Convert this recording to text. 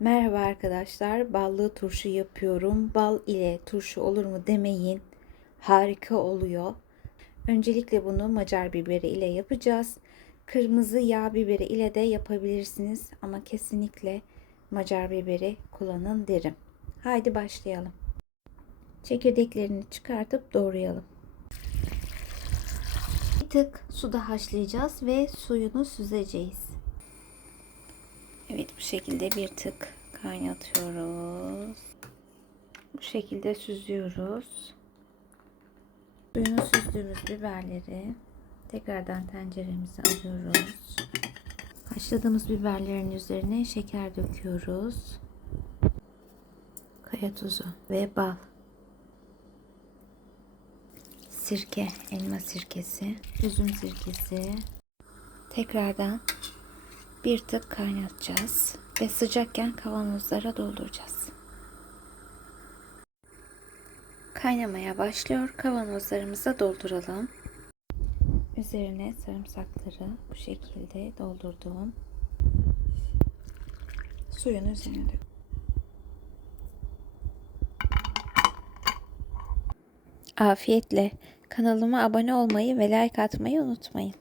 Merhaba arkadaşlar, ballı turşu yapıyorum. Bal ile turşu olur mu demeyin. Harika oluyor. Öncelikle bunu Macar biberi ile yapacağız. Kırmızı yağ biberi ile de yapabilirsiniz ama kesinlikle Macar biberi kullanın derim. Haydi başlayalım. Çekirdeklerini çıkartıp doğrayalım. Bir tık suda haşlayacağız ve suyunu süzeceğiz. Evet bu şekilde bir tık kaynatıyoruz. Bu şekilde süzüyoruz. Suyunu süzdüğümüz biberleri tekrardan tenceremize alıyoruz. Haşladığımız biberlerin üzerine şeker döküyoruz. Kaya tuzu ve bal. Sirke, elma sirkesi, üzüm sirkesi. Tekrardan bir tık kaynatacağız ve sıcakken kavanozlara dolduracağız. Kaynamaya başlıyor. Kavanozlarımıza dolduralım. Üzerine sarımsakları bu şekilde doldurdum. Suyun üzerine dök. Afiyetle kanalıma abone olmayı ve like atmayı unutmayın.